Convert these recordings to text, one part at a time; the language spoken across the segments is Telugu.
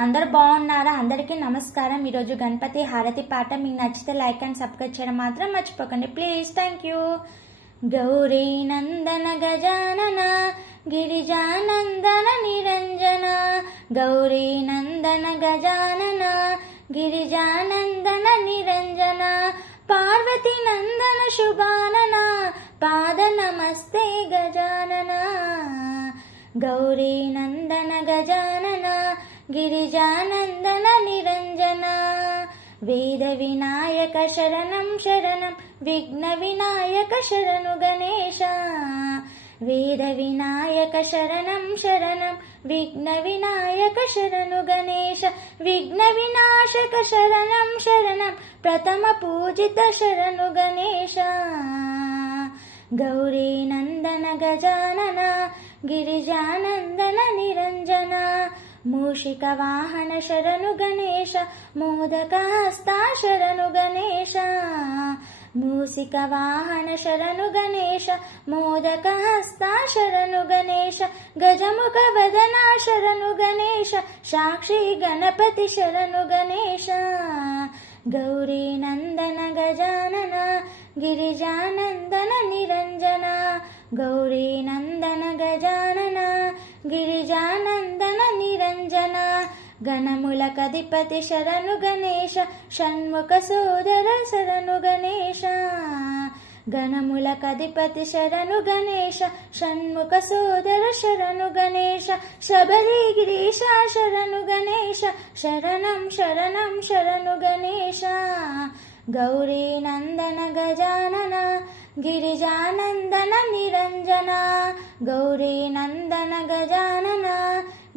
అందరు బాగున్నారా? అందరికీ నమస్కారం. ఈరోజు గణపతి హారతి పాట మీకు నచ్చితే లైక్ అండ్ సబ్స్క్రైబ్ చేయడం మాత్రం మర్చిపోకండి ప్లీజ్. Thank you. గౌరీ నందన గజానన గిరిజానందన నిరంజన, గౌరీ నందన గజానన గిరిజానందన నిరంజన, పార్వతి నందన శుభానన పాద నమస్తే గజానన, గౌరీ నందన గజానన గిరిజానందన నిరంజన, వేద వినాయక శరణం శరణం విఘ్న వినాయక శరణు గణేశ, వేద వినాయక శరణం శరణం విఘ్న వినాయక శరణు గణేశ, విఘ్న వినాశక శరణం శరణం ప్రథమ పూజిత శరణు గణేశ, గౌరీ నందన గజానన గిరిజానందన నిరంజన, మూషిక వాహన శరణు గణేశ మోదక హస్త శరణు గణేశ, మూషిక వాహన శరణు గణేశ మోదక హస్త శరణు గణేశ, గజముఖ వదన శరణు గణేశ సాక్షి గణపతి శరణు గణేశ, గౌరీ నందన గజానన గిరిజానందన నిరంజన, గౌరీ నందన గజానన గిరిజానందన నిరంజన, గణముల కధిపతి శరణు గణేశ షణ్ముఖ సోదర శరణు గణేశ, గణముల కధిపతి శరణు గణేశ షణ్ముఖ సోదర శరణు గణేశ, శబరి గిరీశ శరణు గణేశ శరణం శరణం శరణు గణేశ, గౌరీ నందన గజానన గిరిజానందన నిరంజన, గౌరీ నందన గజానన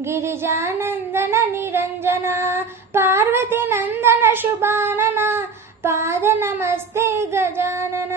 గిరిజానందన నిరంజన, పార్వతి నందన శుభానన పాద నమస్తే గజానన.